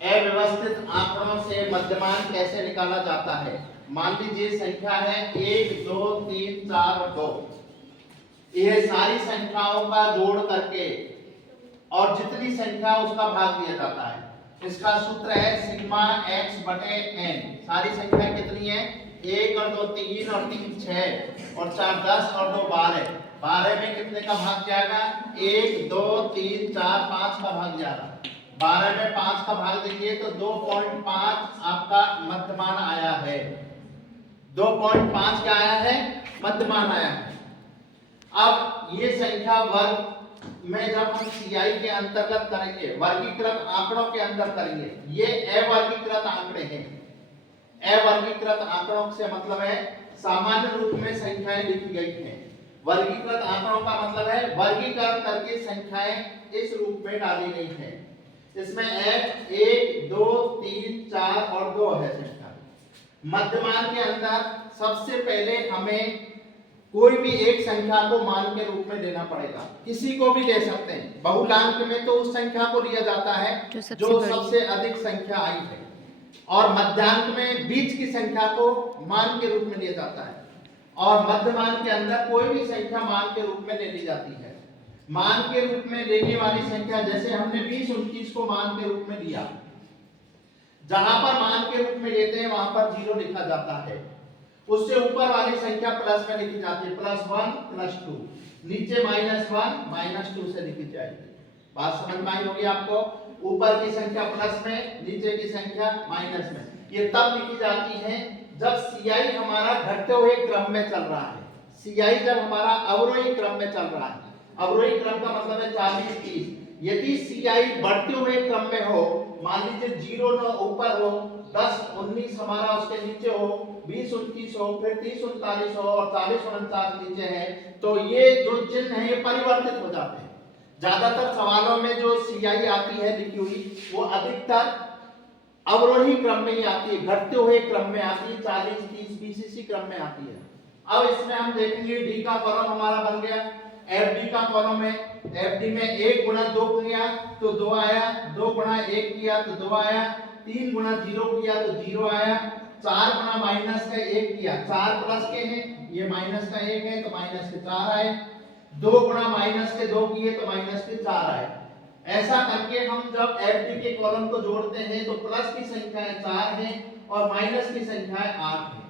अव्यवस्थित आंकड़ों से मध्यमान कैसे निकाला जाता है। मान लीजिए संख्या है 1 2 3 4 2, यह सारी संख्याओं का जोड़ करके और जितनी संख्या उसका भाग दिया जाता है। इसका सूत्र है सिग्मा x बटे n। सारी संख्या कितनी है, 1 और 2 3 और 3 6 और 4 10 और 2 12। 12 में कितने का भाग जाएगा, 1 2 3 4 5 का भाग जाएगा। 12 में 5 का भाग देंगे तो 2.5 आपका मध्यमान आया है। 2.5 क्या आया है, मध्यमान आया है। अब ये संख्या वर्ग में जब हम CI के अंतर्गत करेंगे, वर्गीकृत आंकड़ों के अंदर करेंगे, ये अवर्गीकृत आंकड़े हैं। अवर्गीकृत आंकड़ों से मतलब है सामान्य रूप में संख्याएं लिखी गई हैं। वर्गीकृत आंकड़ों का मतलब है वर्गीकरण करके संख्याएं इस रूप में डाली गई हैं। इसमें F 1 2 3 4 और 2 है संख्या। मध्यमान के अंदर सबसे पहले हमें कोई भी एक संख्या को मान के रूप में लेना पड़ेगा। किसी को भी ले सकते हैं। बहुलांक में तो उस संख्या को लिया जाता है जो सबसे अधिक संख्या आई है, और मध्यांक में बीच की संख्या को मान के रूप में लिया जाता है, और मध्यमान के अंदर कोई भी संख्या मान के रूप में ले ली जाती है। मान के रूप में लेने वाली संख्या, जैसे हमने 20 29 को मान के रूप में लिया, जहां पर मान के रूप में लेते हैं वहां पर 0 लिखा जाता है। उससे ऊपर वाली संख्या प्लस में लिखी जाती है, +1 +2, नीचे -1 -2 से लिखी जाएगी। बात समझ में आई होगी आपको। ऊपर की संख्या प्लस में, नीचे की संख्या माइनस में। ये तब लिखी जाती है जब CI हमारा घटते हुए क्रम में चल रहा है। CI जब हमारा अवरोही क्रम में चल रहा है। अवरोही क्रम का मतलब है 40 30। यदि CI बढ़ते हुए क्रम में हो, मान लीजिए 0 न ऊपर हो, 10 19 हमारा उसके नीचे हो, 20 29 हो, फिर 30 39 हो और 40 49 नीचे है, तो ये जो चिन्ह है ये परिवर्तित हो जाते हैं। ज्यादातर सवालों में जो CI आती है लिखी हुई, वो अधिकतर अवरोही क्रम में ही आती है, घटते हुए क्रम में आती है, 40 30 20 इसी क्रम में आती है। अब इसमें हम देखेंगे D का कॉलम हमारा बन गया, FD का कॉलम है। FD में 1 गुणा 2 किया तो 2 आया, 2 गुणा 1 किया तो 2 आया, 3 गुणा 0 किया तो 0 आया, 4 गुणा माइनस का 1 किया, 4 प्लस के हैं, ये माइनस का 1 है तो माइनस के 4 आए, 2 गुणा माइनस के 2 किए तो माइनस के 4 आए। ऐसा करके हम जब FD के कॉलम को जोड़ते हैं तो प्लस की संख्याएं 4 हैं और माइनस की संख्याएं 8 हैं,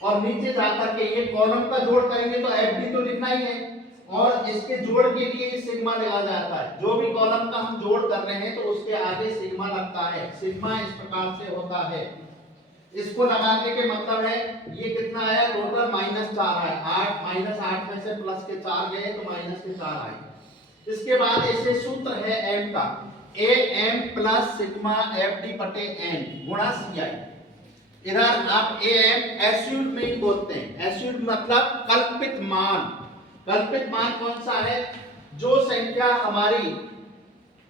और नीचे जाकर के ये कॉलम का जोड़ करेंगे तो FD तो लिखना ही है, और इसके जोड़ के लिए ये सिग्मा लगा जाता है। जो भी कॉलम का हम जोड़ कर रहे हैं तो उसके आगे सिग्मा लगता है। सिग्मा इस प्रकार से होता है। इसको लगाने के मतलब है ये कितना आया, टोटल -4 आया। 8 -8 में से प्लस के 4 गए तो माइनस के 4 आए। इसके बाद ऐसे सूत्र है m का, am प्लस सिग्मा FD बटे n गुणा CI। इधर आप am एब्सोल्यूट में बोलते हैं। एब्सोल्यूट मतलब कल्पित मान। कल्पित मान कौन सा है, जो संख्या हमारी,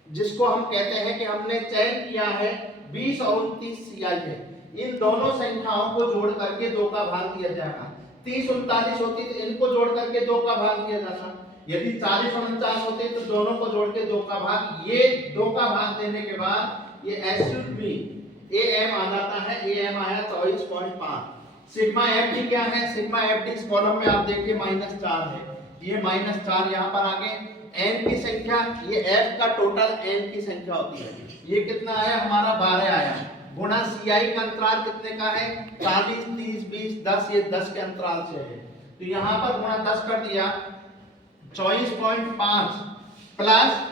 जिसको हम कहते हैं कि हमने चयन किया है 20 और 29 CI है, इन दोनों संख्याओं को जोड़ करके 2 का भाग दिया जाएगा। 30 39 होती तो इनको जोड़ करके 2 का भाग दिया जाता। यदि 40 49 होते तो दोनों को जोड़ के 2 का भाग, ये 2 का भाग देने के बाद ये एब्सोल्यूट मीन AM आ जाता है। AM आया 24.5। सिग्मा FD क्या है, सिग्मा FD इस कॉलम में आप देखिए -4 है, ये -4 यहाँ पर आगे। n की संख्या, ये f का टोटल n की संख्या होती है, ये कितना आया हमारा 12 आया, गुणा CI का अंतराल कितने का है, 40 30 20 10, ये 10 के अंतराल से है, तो यहाँ पर गुणा 10 कर दिया, 24.5 प्लस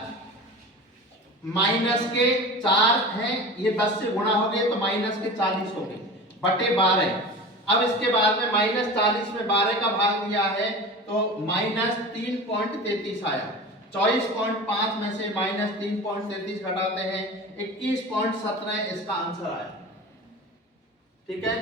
माइनस के 4 हैं, ये 10 से गुणा हो गए तो माइनस के 40 हो गए बटे 12। अब इसके बाद में -40 में 12 का भाग दिया है तो -3.33 आया। 24.5 में से -3.33 घटाते हैं 21.17 इसका आंसर आया। ठीक है।